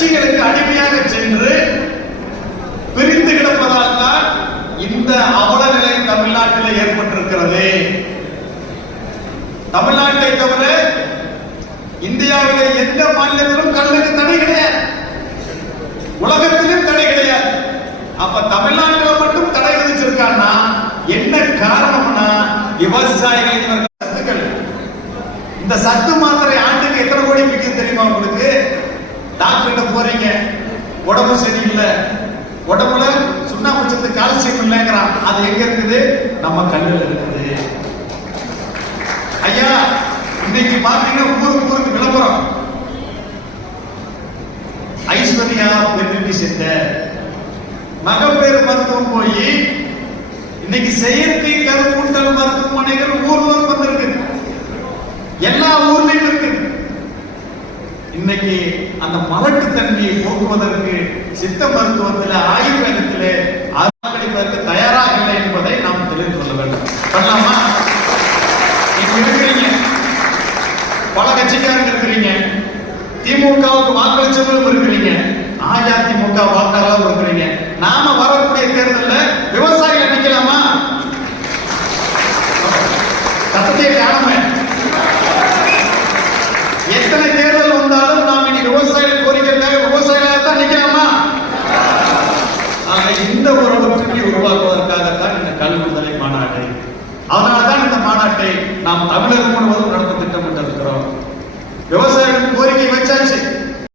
கட்சிகளுக்கு அடிமையாக சென்று பிரிந்து கிடப்பதால் தான் இந்த அவல நிலை தமிழ்நாட்டில் ஏற்பட்டிருக்கிறது. தமிழ்நாட்டை தவிர இந்தியாவிலே எந்த மாநிலத்திலும் கல்லுக்கு தடை கிடையாது, உலகத்திலும் தடை கிடையாது. அப்ப தமிழ்நாட்டில் மட்டும் தடை விதிச்சிருக்காங்கன்னா என்ன காரணம்னா விவசாயிகள் சத்துக்கள். இந்த சத்து மாத்திரை ஆண்டுக்கு எத்தனை கோடி விற்கும் தெரியுமா உங்களுக்கு? டாக்டர் போறீங்க, உடம்பு சரியில்லை, உடம்புல சுண்ணாம்பு சத்து கால்சியம் இல்லைங்கிறான். அது எங்க இருக்குது? நம்ம கல்லுல இருக்குது. ஐயா இன்னைக்கு பாத்தீங்கன்னா ஊருக்கு விளம்பரம், ஐஸ்வர்யா பெர்னிட்டி சென்டர் மகப்பேறு மருத்துவம் போய் இன்னைக்கு செயற்கை கருவூட்டல் மருத்துவமனைகள் ஊர்வலம் வந்திருக்கு, எல்லா ஊர்லயும் இருக்கு. இன்னைக்கு அந்த மலட்டு தன்மையை போக்குவதற்கு சித்த மருத்துவத்தில் ஆயுர்வேதத்தில் ஆதரவளிப்பதற்கு தயாராக இல்லை என்பதை நாம் தெரிந்து கொள்ள வேண்டும். பண்ணலாமா? நீங்க இருக்கிறீங்க, பல கட்சிக்காரங்க இருக்கிறீங்க, திமுகவுக்கு வாக்களிச்சவர்களும் இருக்கிறீங்க, அதிமுக வாக்காளர்களும் இருக்கிறீங்க. நாம வரக்கூடிய தேர்தலில் விவசாயிகள் நிக்கலாமா? சத்தத்தை காண